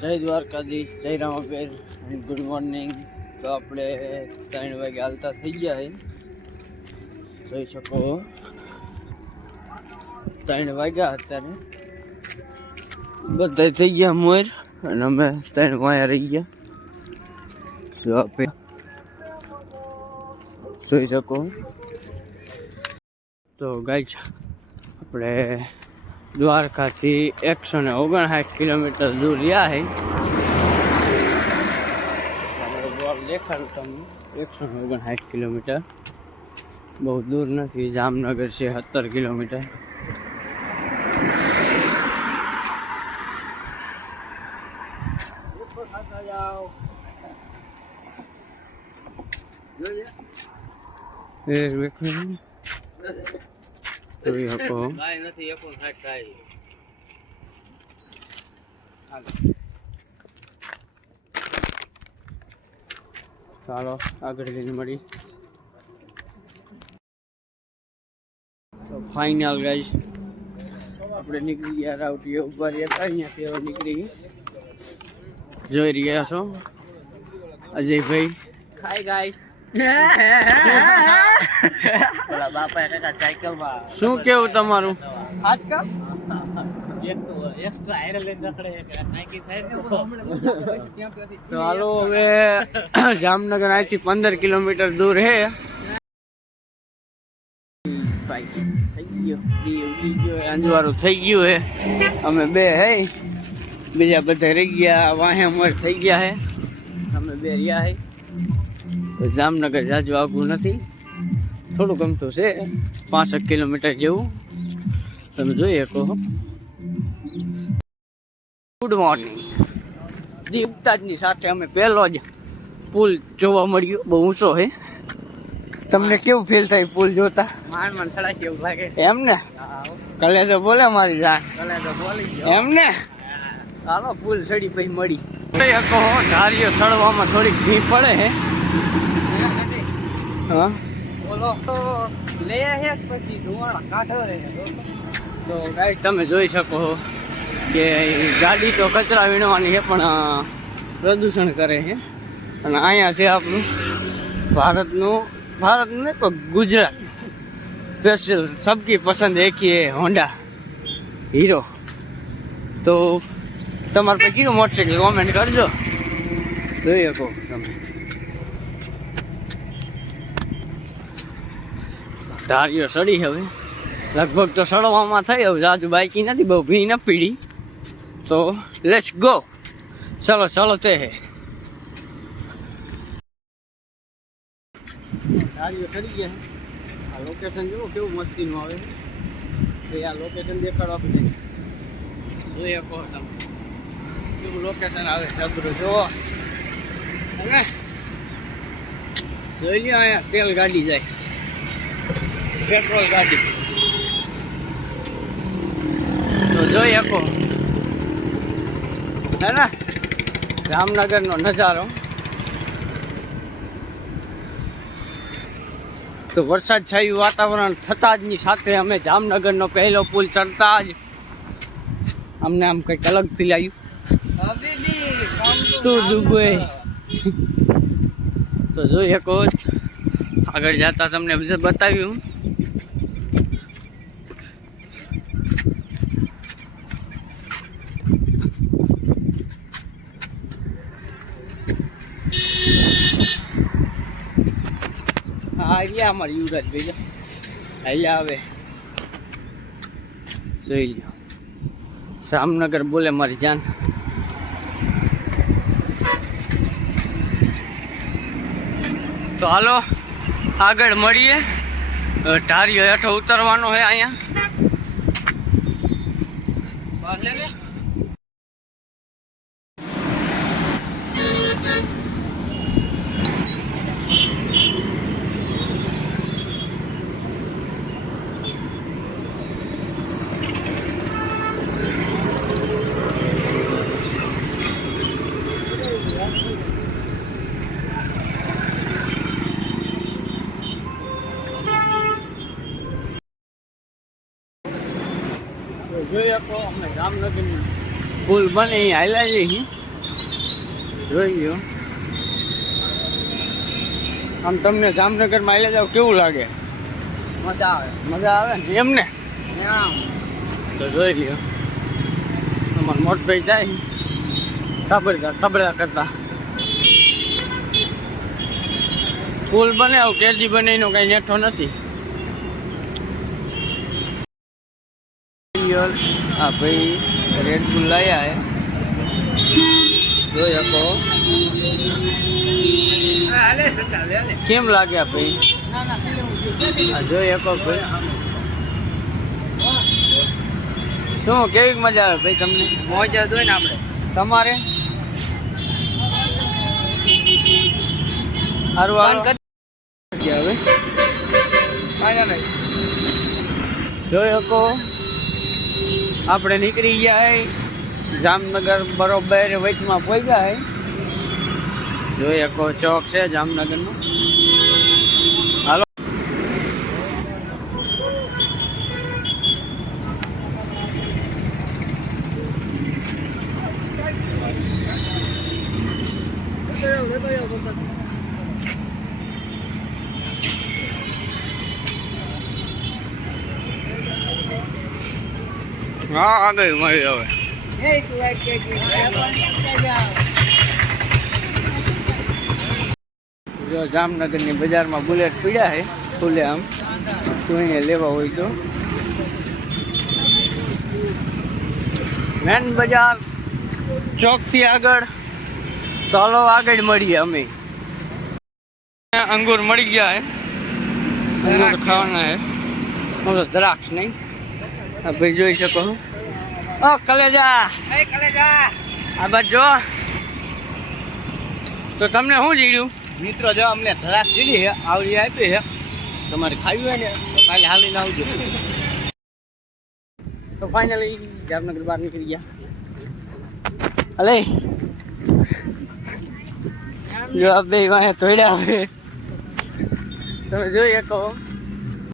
જય દ્વારકાધીશ, જય રામાપીર અને ગુડ મોર્નિંગ તો આપણે ત્રણ વાગે હાલતા થઈ ગયા છે જોઈ શકો ત્રણ વાગ્યા અત્યારે બધા થઈ ગયા મોર, અને અમે ત્રણ વાયા રહી ગયા. જો આપે. જોઈ શકો તો ગાય આપણે દ્વારકાથી એકસો ને ઓગણસાઠ કિલોમીટર દૂર રહ્યા છે દેખાડું તમને? એકસો ને ઓગણસાઠ કિલોમીટર. બહુ દૂર નથી જામનગર છે સત્તર કિલોમીટર. એ દેખો જોઈ શકો. નથી એકું સાઠ થાય ચાલો આગળ જઈને મળી. તો ફાઇનલ ગાઈસ આપણે નીકળી ગયા રાવટીએ ઊભા રહ્યા અહીંયા તેઓ હવે નીકળી જોઈ રહ્યા છો? અજયભાઈ. હાય ગાઈસ ઓલા બાપા કાકા સાયકલમાં શું કેવું તમારું? આજ કા એક્સ્ટ્રા આયરન લઈને રખડે છે કે નાઈકી થાય ને તો હાલો હવે જામનગર અહીંથી પંદર કિલોમીટર દૂર છે અંજવાળું થઈ ગયું હે. અમે બે હે. બીજા બધા રહી ગયા વાહે અમર થઈ ગયા હે. અમે બે રહ્યા હે. તો જામનગર જાજુ આગું નથી. થોડું ગમતું છે. પાંસઠ કિલોમીટર જેવું. તમે જોઈ શકો ગુડ મોર્નિંગ દીપતાજની સાથે અમે પહેલો જ પુલ જોવા મળ્યો. બહુ ઊંચો છે તમને કેવું ફીલ થાય પુલ જોતા? માન મન સડાશી એવું લાગે. એમ ને? કલે તો બોલે મારી જાણ. કલે તો બોલી એમ ને? ચાલો પુલ સડી પછી મળી. શકો ધારીઓ ચડવામાં થોડીક ભી પડે હે. હા? બોલો લે હે પછી ધુવાણા કાઢો રે. તો ગાઈડ તમે જોઈ શકો કે ગાડી તો કચરા વીણવાની છે પણ પ્રદૂષણ કરે છે અને અહીંયા છે આપણું ભારતનું ભારતનું ને પણ ગુજરાત. સ્પેશિયલ સબકી પસંદ એક હોન્ડા હીરો તો તમારે પાસે કયું મોટરસાઇકલ કોમેન્ટ કરજો. જોઈ શકો તમે. ધારીઓ સડી હવે. લગભગ તો સડવામાં થઈ હવે, જાજુ બાઈકી નથી, બહુ ભી ન પીડી. તો લેટ્સ ગો ચલો ચલો તે હે. ધારીઓ સડી ગયા છે. આ લોકેશન જુઓ કેવું મસ્તીનું આવે છે. એ આ લોકેશન દેખાડો આપણે જોઈ શકો તમે. કેવું લોકેશન આવે જબરું જુઓ. અને જોઈ લ્યો અહીંયા તેલ ગાડી જાય. પેટ્રોલ ગાડી. તો જોઈ શકો. હે ને? જામનગરનો નજારો. તો વરસાદ છાયું વાતાવરણ થતાં જ ની સાથે અમે જામનગરનો પહેલો પુલ ચડતા જ. અમને આમ કંઈક અલગ ફીલ આવ્યું. તું દુબઈ. તો જોઈ શકો આગળ જતા તમને બતાવ્યું. હા અહીંયા અમારે યુવરાજ ભાઈ અહીંયા આવે. જોઈ લ્યો. જામનગર બોલે મારી જાન. તો હાલો આગળ મળીએ. ઢારીઓ હેઠો ઉતરવાનો છે અહીંયા. જોઈ શકો અમે જામનગરની પુલ બને અહીં હાલ્યા જઈએ જોઈ ગયો આમ તમને જામનગરમાં હાલ્યા જાવ કેવું લાગે? મજા આવે. મજા આવે ને? એમને તો જોઈ લ્યો. અમારા મોટભાઈ જાય. ખબરદાર ખબરદાર કરતા. પુલ બને આવું કેદી બને એનો કઈ નેઠો નથી. હા ભાઈ રેડ બુલ લાયા હે. જોઈ શકો. કેમ લાગ્યા ભાઈ? આ જોઈ શકો ભાઈ. શું કેવી મજા આવે ભાઈ તમને? મોજ જ ને આપણે તમારે? જોઈ શકો. આપણે નીકળી ગયા જામનગર બરોબર વચમાં પહોંચ્યા જોઈએ શકો ચોક છે જામનગરનો. હાલો. હા આગળ મળી હવે. એ તું એક કે કે જો જામનગરની બજારમાં બુલેટ પીડ્યા છે ખુલે આમ. કોઈને લેવા હોય તો. મેન બજાર ચોકથી આગળ. તો હલો આગળ મળીએ અમે. અંગૂર મળી ગયા હે અંગૂર ખાવાના હે હું તો દ્રાક્ષ નહીં. આ ભાઈ જોઈ શકો છો. ઓ કલેજા. એ કલેજા. આ બાજુ જો. તો તમને શું જીડ્યું? મિત્રો જો અમને ધરાક જીડી છે આવડી આપી છે. તમારે ખાવી હોય ને તો કાલે હાલીને આવજો. તો ફાઇનલી જામનગર બહાર નીકળી ગયા. અલે. જો આ બે વાંહે તોડ્યા હવે તમે જોઈ શકો.